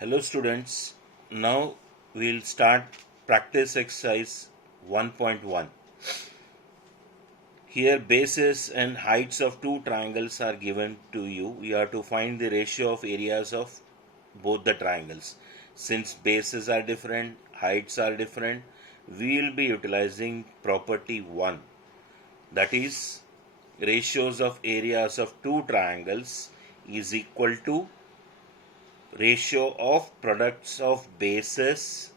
Hello students, now we'll start practice exercise 1.1. Here bases and heights of two triangles are given to you. You have to find the ratio of areas of both the triangles. Since bases are different, heights are different, we will be utilizing property 1, that is ratios of areas of two triangles is equal to ratio of products of bases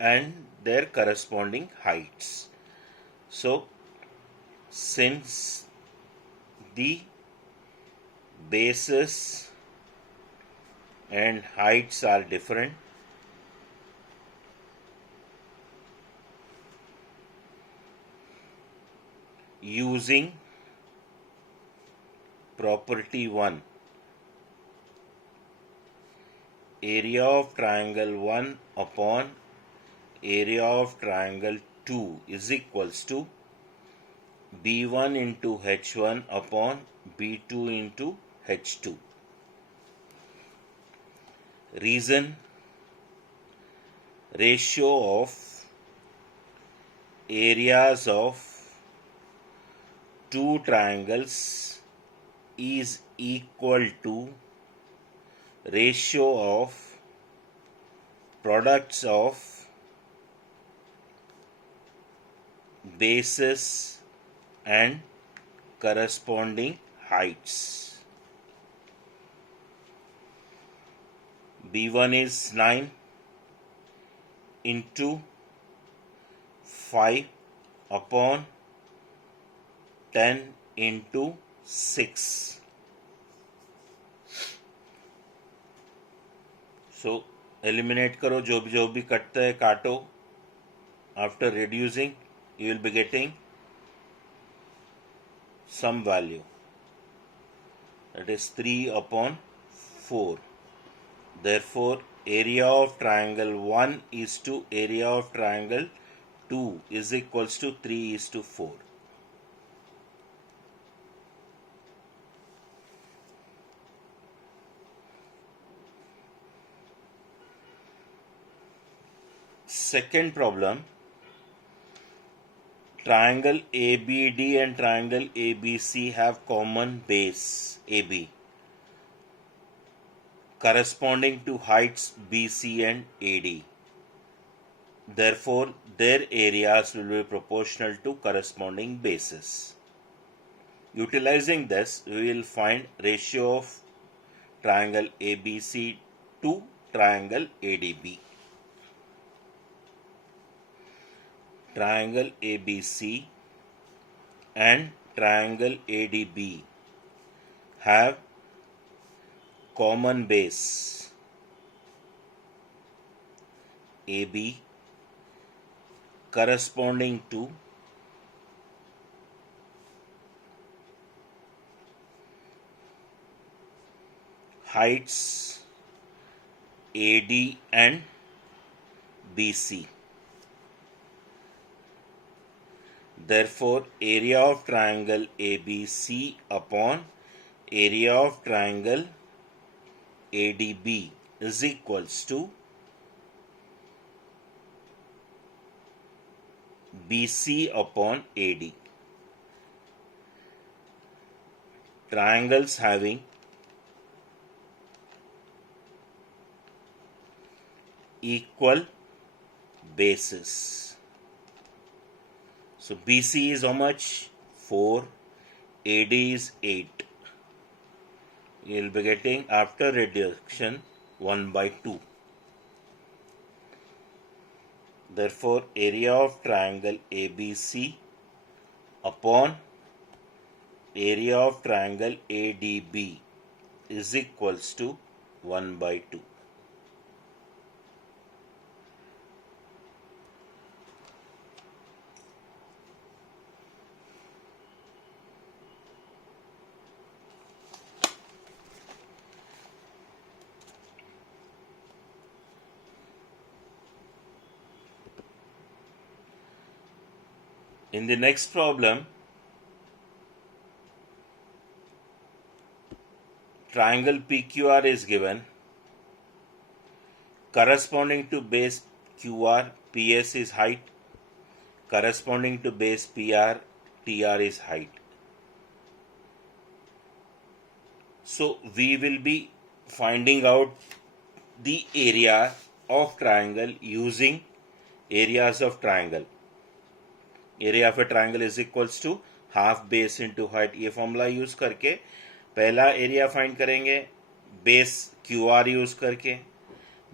and their corresponding heights. So since the bases and heights are different, using property 1, area of triangle 1 upon area of triangle 2 is equals to B1 into H1 upon B2 into H2. Reason: ratio of areas of two triangles is equal to ratio of products of bases and corresponding heights. B1 is 9 into 5 upon 10 into 6. So eliminate करो, जो भी कटता है काटो. After reducing you will be getting some value, that is 3 upon 4. Therefore area of triangle 1 is to area of triangle 2 is equals to 3 is to 4. Second problem, triangle ABD and triangle ABC have common base AB corresponding to heights BC and AD. Therefore, their areas will be proportional to corresponding bases. Utilizing this, we will find ratio of triangle ABC to triangle ADB. Triangle ABC and triangle ADB have common base AB corresponding to heights AD and BC. Therefore, area of triangle ABC upon area of triangle ADB is equals to BC upon AD. Triangles having equal bases. So BC is how much? 4. AD is 8. You will be getting after reduction 1 by 2. Therefore, area of triangle ABC upon area of triangle ADB is equals to 1 by 2. In the next problem, triangle PQR is given. corresponding to base QR, PS is height. Corresponding to base PR, TR is height. So we will be finding out the area of triangle using areas of triangle. Area of a triangle is equals to half base into height. ये formula use करके पहला area find करेंगे base QR use करके,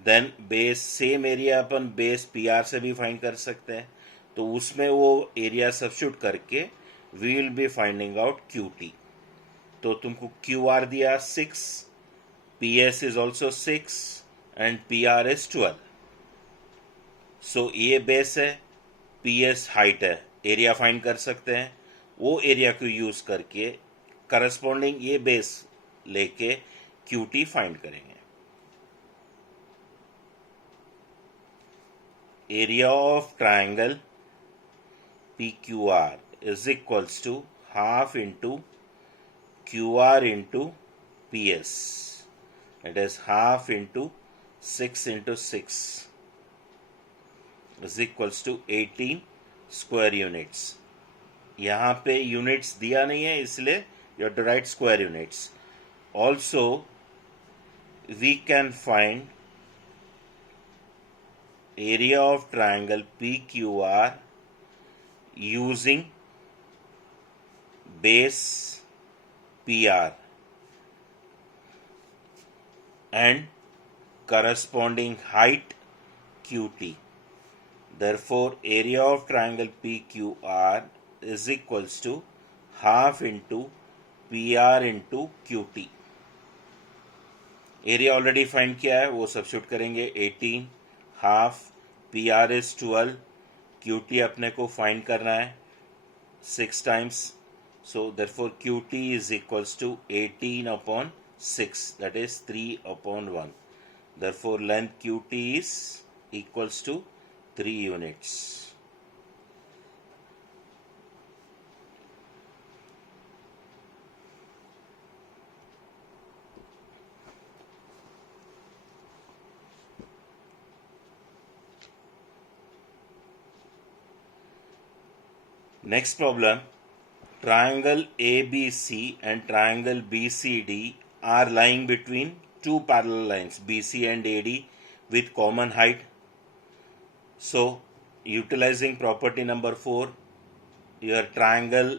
then base same area अपन base PR से भी find कर सकते हैं, तो उसमें वो एरिया सब्स्टिट्यूट करके we will be finding out QT. तो तुमको QR दिया 6, PS is also 6 and PR is 12. सो ये बेस है, PS हाइट है, एरिया फाइंड कर सकते हैं. वो एरिया को यूज करके करस्पॉन्डिंग ये बेस लेके QT फाइंड करेंगे. Area of triangle PQR is equals to half into QR into PS. It is half into 6 into 6 is equals to 18 square units. यहाँ पे यूनिट्स दिया नहीं है, इसलिए you have to write square units. Also, we can find area of triangle PQR using base PR and corresponding height QT. Therefore, area of triangle PQR is equals to half into PR into QT. Area already find किया है, वो substitute करेंगे. 18 half, PR is 12, QT अपने को find करना है 6 times. So therefore QT is equals to 18 upon 6, that is 3 upon 1. Therefore length QT is equals to 3 units. Next problem, triangle ABC and triangle BCD are lying between two parallel lines BC and AD with common height. So, utilizing property number 4, your triangle,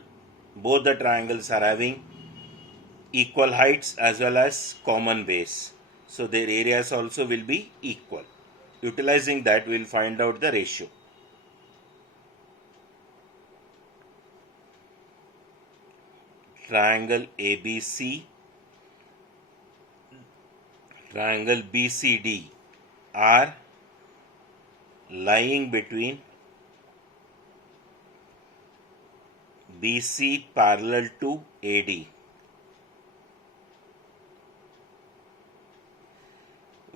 both the triangles are having equal heights as well as common base. So, their areas also will be equal. Utilizing that, we will find out the ratio. Triangle ABC, triangle BCD are lying between BC parallel to AD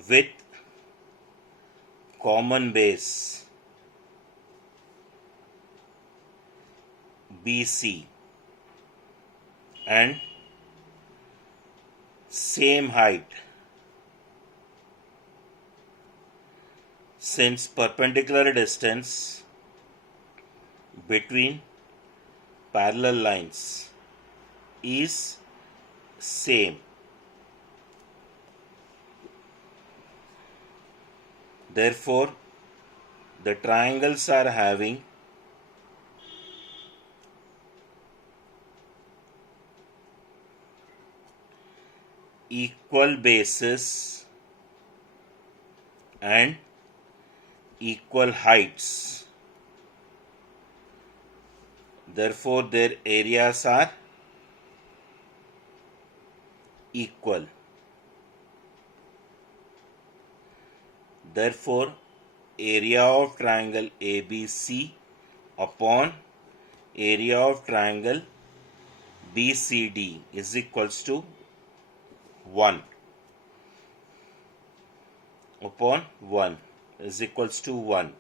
with common base BC and same height, since perpendicular distance between parallel lines is same. Therefore, the triangles are having equal bases and equal heights. Therefore, their areas are equal. Therefore, area of triangle ABC upon area of triangle BCD is equals to 1 upon 1 is equals to 1.